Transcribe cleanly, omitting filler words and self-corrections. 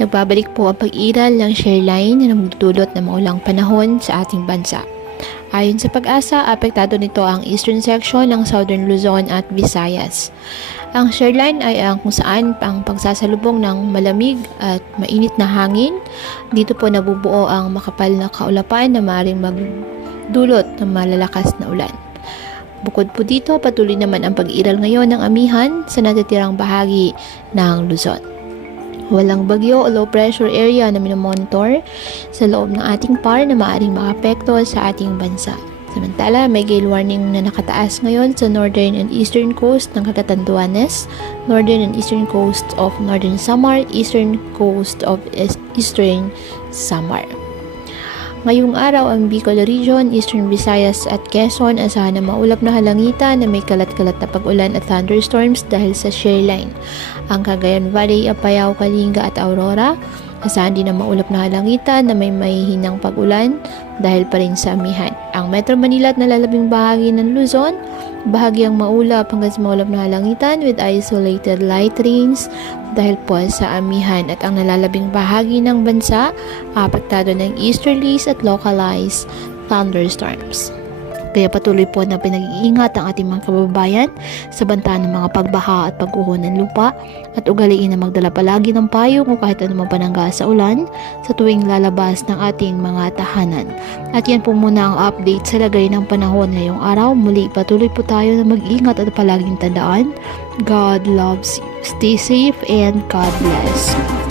Nagbabalik po ang pag-iral ng shear line na magdudulot ng maulang panahon sa ating bansa. Ayon sa Pag-asa, apektado nito ang eastern section ng Southern Luzon at Visayas. Ang shear line ay ang kung saan ang pagsasalubong ng malamig at mainit na hangin. Dito po nabubuo ang makapal na kaulapan na maaaring magdulot ng malalakas na ulan. Bukod po dito, patuloy naman ang pag-iral ngayon ng amihan sa natitirang bahagi ng Luzon. Walang bagyo o low pressure area na minomonitor sa loob ng ating PAR na maaaring makapekto sa ating bansa. Samantala, may gale warning na nakataas ngayon sa northern and eastern coast ng Catanduanes, northern and eastern coast of Northern Samar, eastern coast of Eastern Samar. Ngayong araw, ang Bicol Region, Eastern Visayas at Quezon asahan na maulap na halangitan na may kalat-kalat na pag-ulan at thunderstorms dahil sa shear line. Ang Cagayan Valley, Apayao, Kalinga at Aurora asahan din na maulap na halangitan na may mahihinang pag-ulan dahil pa rin sa amihan. Ang Metro Manila at nalalabing bahagi ng Luzon, bahagyang maulap hanggang sa maulap na halangitan with isolated light rains dahil po sa amihan, at ang nalalabing bahagi ng bansa apektado ng easterlies at localized thunderstorms. Kaya patuloy po na pinag-iingat ang ating mga kababayan sa banta ng mga pagbaha at pag-uho ng lupa, at ugaliin na magdala palagi ng payong o kahit anumang panangga sa ulan sa tuwing lalabas ng ating mga tahanan. At yan po muna ang update sa lagay ng panahon ngayong araw. Muli, patuloy po tayo na mag-ingat at palaging tandaan, God loves you. Stay safe and God bless.